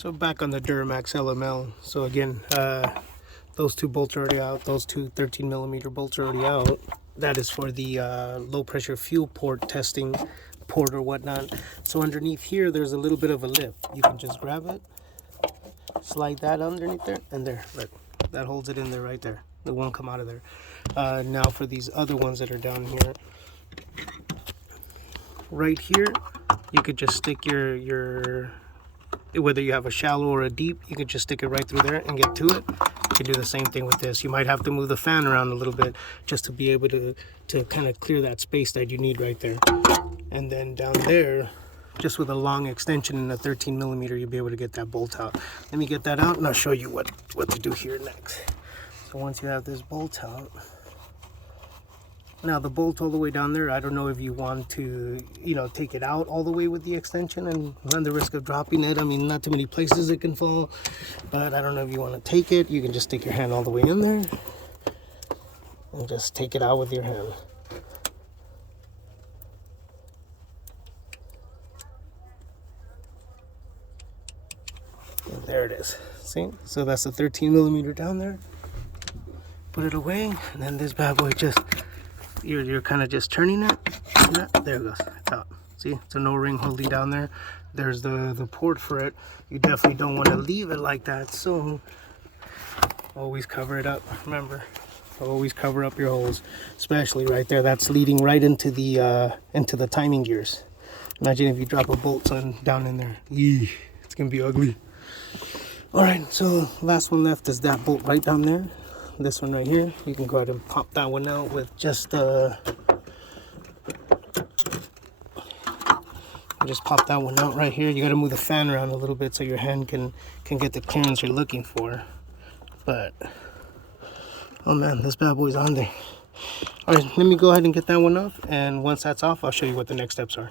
So back on the Duramax LML. So again, those two bolts are already out. Those two 13mm bolts are already out. That is for the low pressure fuel port testing port or whatnot. So underneath here, there's a little bit of a lip. You can just grab it, slide that underneath there, and there, look, that holds it in there right there. It won't come out of there. Now for these other ones that are down here, right here, you could just stick your whether you have a shallow or a deep, you can just stick it right through there and get to it. You can do the same thing with this. You might have to move the fan around a little bit just to be able to kind of clear that space that you need right there. And then down there, just with a long extension and a 13mm, you'll be able to get that bolt out. Let me get that out and I'll show you what to do here next. So once you have this bolt out, now the bolt all the way down there, I don't know if you want to, take it out all the way with the extension and run the risk of dropping it. I mean, not too many places it can fall, but I don't know if you want to take it. You can just stick your hand all the way in there and just take it out with your hand. And there it is. See? So that's the 13mm down there. Put it away, and then this bad boy just, you're kind of just turning it. There it goes. It's out. See, it's a no ring holding down there. There's the port for it. You definitely don't want to leave it like that, so always cover it up. Remember, always cover up your holes, especially right there. That's leading right into the timing gears. Imagine if you drop a bolt down in there. Eee, it's gonna be ugly. All right, so last one left is that bolt right down there. This one right here, you can go ahead and pop that one out with just pop that one out right here. You got to move the fan around a little bit so your hand can get the clearance you're looking for. But oh man, this bad boy's on there. All right, let me go ahead and get that one off, and once that's off, I'll show you what the next steps are.